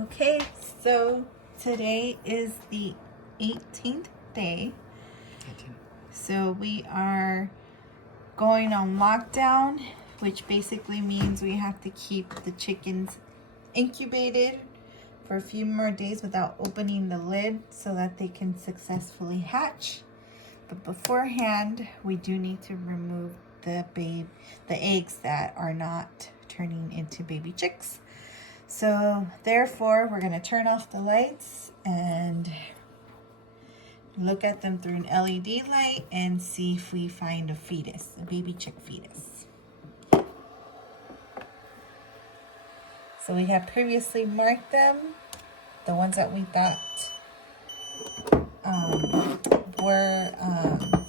Okay, so today is the 18th day. So we are going on lockdown, which basically means we have to keep the chickens incubated for a few more days without opening the lid so that they can successfully hatch. But beforehand, we do need to remove the eggs that are not turning into baby chicks. So therefore, we're going to turn off the lights and look at them through an LED light and see if we find a fetus, a baby chick fetus. So we have previously marked them, the ones that we thought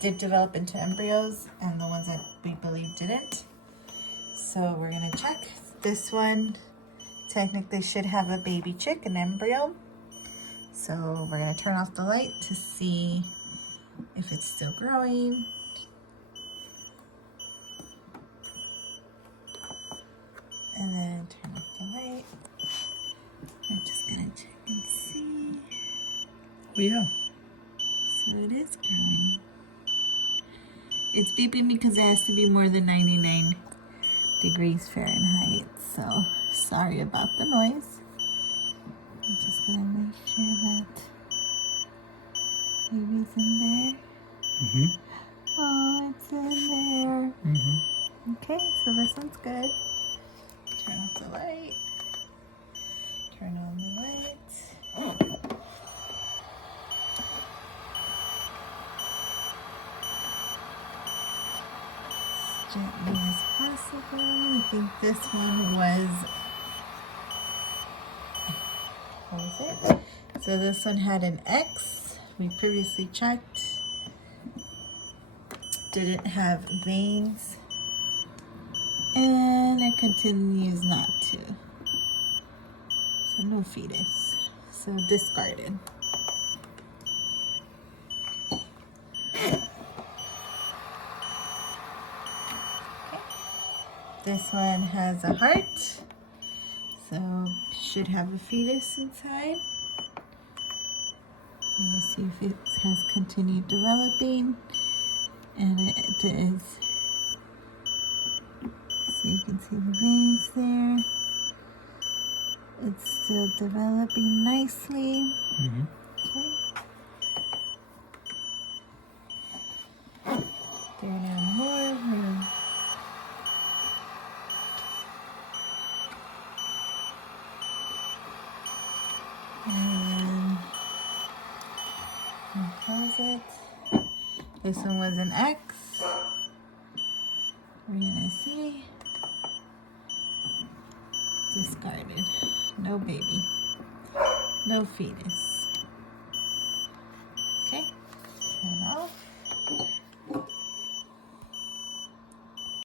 did develop into embryos, and the ones that we believe didn't. So we're going to check. This one technically should have a baby chick, an embryo. So we're going to turn off the light to see if it's still growing. And then turn off the light. We're just going to check and see. Oh yeah. So it is growing. It's beeping because it has to be more than 99 degrees Fahrenheit. So sorry about the noise. I'm just going to make sure that baby's in there. Oh, it's in there. Okay, so this one's good. Turn off the light. Turn on the light. As gently as possible. I think this one was, what was it? So this one had an X. We previously checked. Didn't have veins. And it continues not to. So no fetus. So discarded. Okay. This one has a heart. So should have a fetus inside. I'm going to see if it has continued developing. And it is. So you can see the veins there. It's still developing nicely. Okay. There are now more room. And close it. This one was an X. We're gonna see. Discarded. No baby. No fetus.